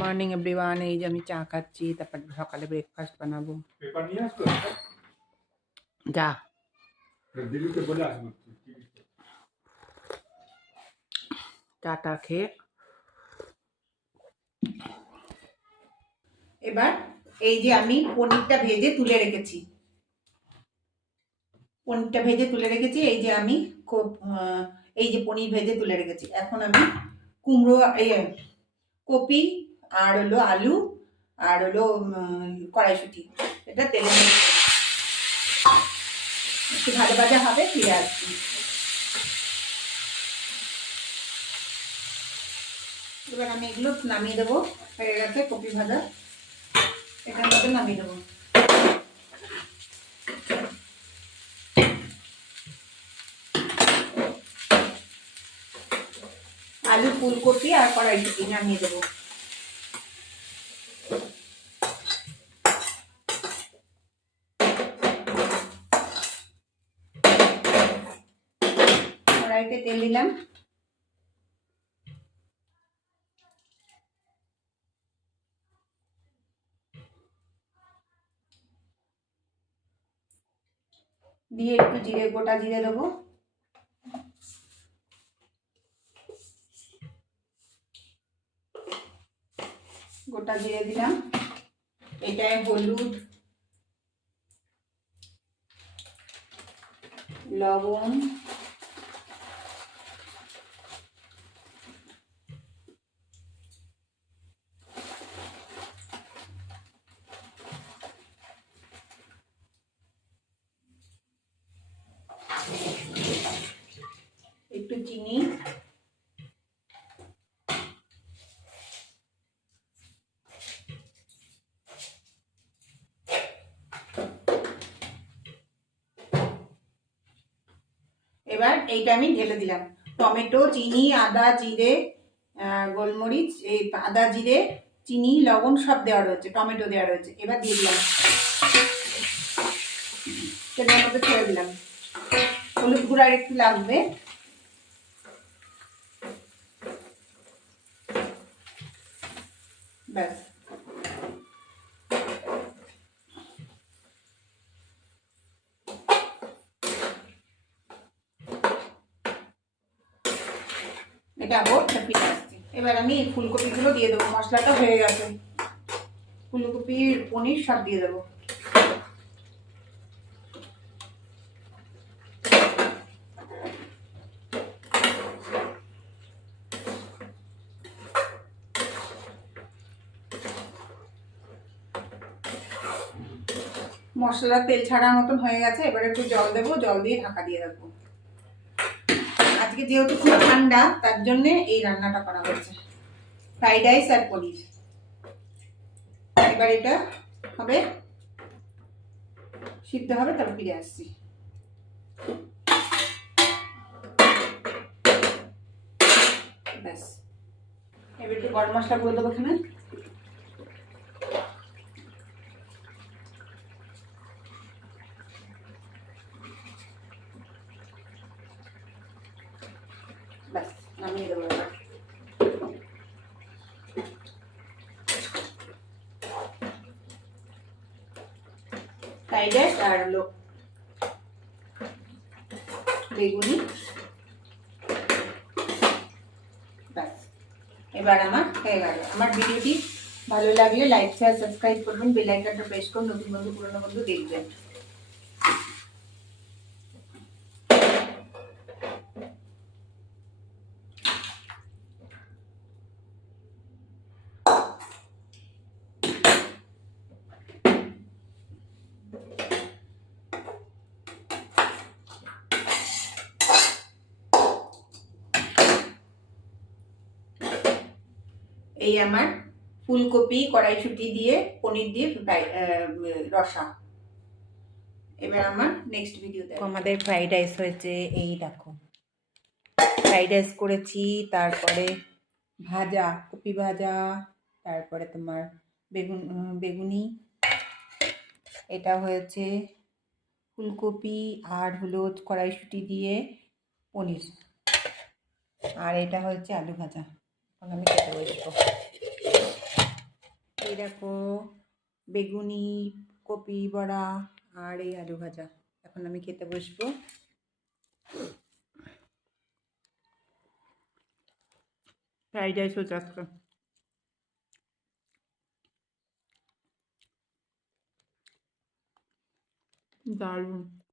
Morning everyone. এই যে আমি চা খাচ্ছি, তারপর সকালে ব্রেকফাস্ট বানাবো। পেপার নিয়ে আসতো যা দিদিকে বলে আসবো। চাটা খেয়ে এবার এই যে আমি পনিরটা ভেজে তুলে রেখেছি, এই যে আমি এই যে পনির ভেজে তুলে রেখেছি। এখন আমি কুমড়ো, কপি আর হলো আলু আর হলো কড়াইশুঁটি, এটা তেলে একটু ভাজা ভাজা হবে, ফিরে আসছি। এবার আমি এগুলো নামিয়ে দেবো, হয়ে গেছে কপি ভাজা, এটার মধ্যে নামিয়ে দেবো। আলু, ফুলকপি আর কড়াইশুঁটি নামিয়ে দেবো। কড়াইতে তেল দিলাম, দিয়ে একটু জিরে, গোটা জিরে দেবো, গোটা জিরে দিলাম। এটায় হলুদ, লবণ, একটু চিনি, এবার এইটা আমি ঢেলে দিলাম। টমেটো, চিনি, আদা, জিরে, গোলমরিচ, এই আদা, জিরে, চিনি, লবণ সব দেওয়া রয়েছে, টমেটো দেওয়া রয়েছে। এবার দিয়ে দিলাম, তেলের মধ্যে ছেড়ে দিলাম। হলুদ গুঁড়া একটু লাগবে, ব্যাস। এটা হোক, ফিরে আসছি। এবার আমি ফুলকপিগুলো দিয়ে দেবো, মশলাটা হয়ে গেছে, ফুলকপি, পনির সব দিয়ে দেবো। মশলা তেল ছাড়ার মতন হয়ে গেছে, এবার একটু জল দেবো, জল দিয়ে ঢাকা দিয়ে রাখবো। আজকে যেহেতু খুব ঠান্ডা, তার জন্য এই রান্নাটা করা হচ্ছে, ফ্রাইড রাইস আর পনির। এবার এটা হবে, সিদ্ধ হবে, তারপর ফিরে আসছি। ব্যাস, এবার একটু গরম মশলা করে দেবো এখানে। ব্যাস, নামিয়ে দেবো এবার। ফ্রাইড রাইস আর হলো বেগুনি, ব্যাস। এবার আমার হয়ে গেল। আমার ভিডিওটি ভালো লাগলে লাইক, শেয়ার, সাবস্ক্রাইব করবেন, বেল আইকনটা প্রেস করুন, নতুন বন্ধু পুরনো বন্ধু দেখবেন। এই আমার ফুলকপি, কড়াইশুঁটি দিয়ে, পনির দিয়ে রসা। এবার আমার নেক্সট ভিডিও দেখো। আমাদের ফ্রাইড রাইস হয়েছে, এই দেখো ফ্রাইড রাইস করেছি, তারপরে ভাজা, কপি ভাজা, তারপরে তোমার বেগুনি, এটা হয়েছে ফুলকপি আর হলো কড়াইশুঁটি দিয়ে পনির, আর এটা হচ্ছে আলু ভাজা। এখন আমি খেতে বসবো। দেখো বেগুনি, কপি বড়া আর এই আলু ভাজা। এখন আমি খেতে বসবো। ফ্রাইড রাইস হচ্ছে আজকে, দারুণ।